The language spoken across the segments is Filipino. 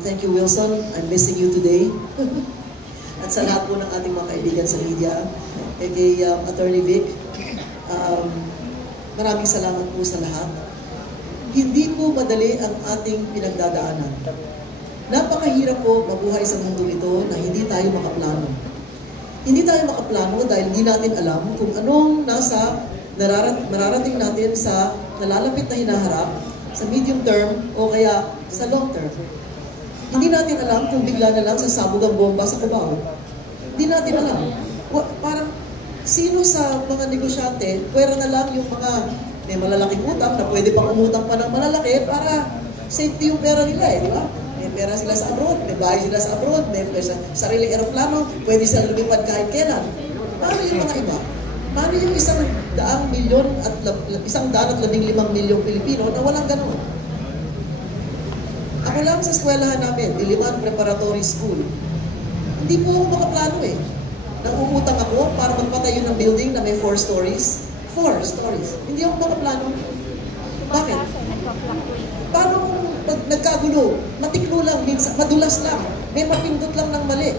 Thank you, Wilson. I'm missing you today. At sa lahat po ng ating mga kaibigan sa media, kay Attorney Vic, maraming salamat po sa lahat. Hindi po madali ang ating pinagdadaanan. Napakahirap po mabuhay sa mundo ito na hindi tayo makaplano. Hindi tayo makaplano dahil hindi natin alam kung anong mararating natin sa nalalapit na hinaharap, sa medium term o kaya sa long term. Hindi natin alam kung bigla na lang sasabog ang bomba sa Cubao. Hindi natin alam. Parang sino sa mga negosyante, pwera na lang yung mga may malalaking utang na pwede pang umutang pa ng malalaki para safety yung pera nila di ba? May pera sila sa abroad, may bahay sila sa abroad, may sariling aeroplano, pwede sila lumipad kahit kailan. Paano yung mga iba? Paano yung 100 milyon at 115 milyong Pilipino na walang ganoon? Ako lang sa eskwelahan namin, Diliman Preparatory School. Hindi po ako makaplano eh. Nangungutang ako para magpatayo ng building na may 4 stories. 4 stories. Hindi ako makaplano. Bakit? Paano kung pag nagkagulo, matiklo lang, minsan, madulas lang, may mapindot lang ng mali.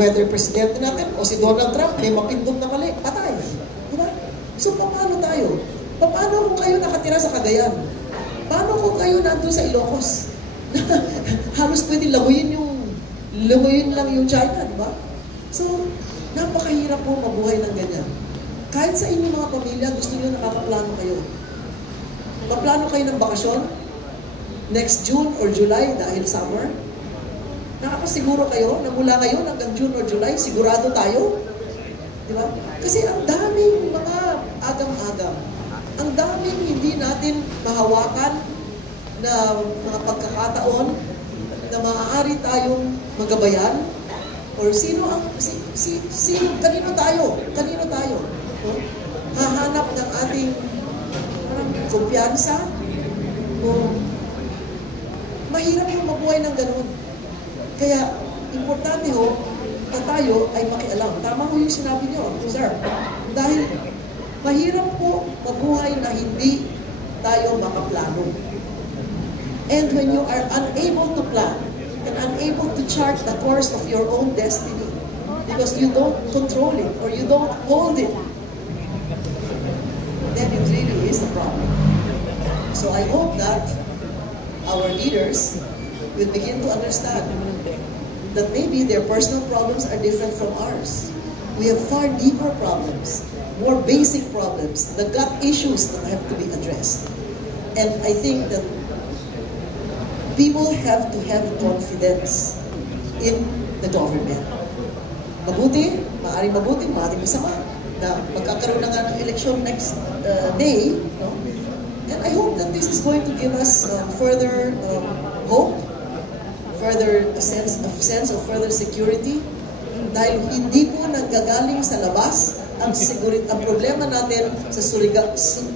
Whether presidente natin o si Donald Trump, may mapindot na mali, patay. Diba? So, paano tayo? Paano kung kayo nakatira sa Cagayan? Paano kung kayo nandun sa Ilocos? Halos pwede laguyin lang yung China, di ba? So, napakahirap po mabuhay ng ganyan. Kahit sa inyong mga pamilya, gusto nyo nakakaplano kayo. Paplano kayo ng bakasyon? Next June or July dahil summer? Nakakasiguro kayo na mula ngayon hanggang June or July, sigurado tayo? Di ba? Kasi ang daming mga agam-agam. Ang daming hindi natin mahawakan na mga pagkakataon na maaari tayong magabayan or kanino tayo? Hahanap ng ating kumpiyansa o mahirap yung mabuhay ng ganun. Kaya, importante na tayo ay makialam. Tama ko yung sinabi niyo, sir. Dahil mahirap po mabuhay na hindi tayo makaplano. And when you are unable to plan and unable to chart the course of your own destiny because you don't control it or you don't hold it, then it really is a problem. So I hope that our leaders will begin to understand that maybe their personal problems are different from ours. We have far deeper problems, more basic problems, the gut issues that have to be addressed. And I think that people have to have confidence in the government. Maaaring masama, na magkakaroon na nga ng election next day, no? And I hope that this is going to give us further hope, further sense of further security, dahil hindi po nanggagaling sa labas ang problema natin sa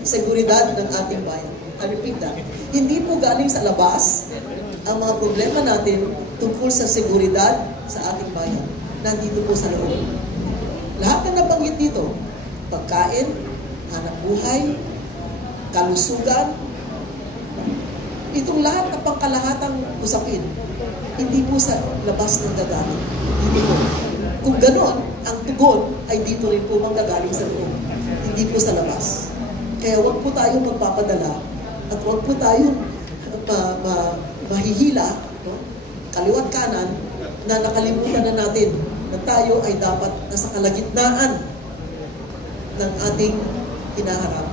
seguridad ng ating bayan. I repeat that. Hindi po galing sa labas ang mga problema natin tungkol sa seguridad sa ating bayan. Nandito po sa loob. Lahat na nabanggit dito, pagkain, hanap buhay, kalusugan, itong lahat na pangkalahatang usapin, hindi po sa labas ng gagaling. Hindi po. Kung ganon, ang tugon ay dito rin po manggagaling sa loob. Hindi po sa labas. Kaya huwag po tayong magpapadala at huwag po tayong mahihila, no? Kaliwat kanan, na nakalimutan na natin na tayo ay dapat nasa kalagitnaan ng ating hinaharap.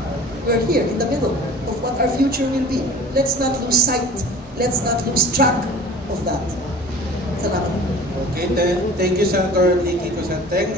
We're here in the middle of what our future will be. Let's not lose sight. Let's not lose track of that. Salamat. Okay, thank you, Senator Nikki Cosenteng.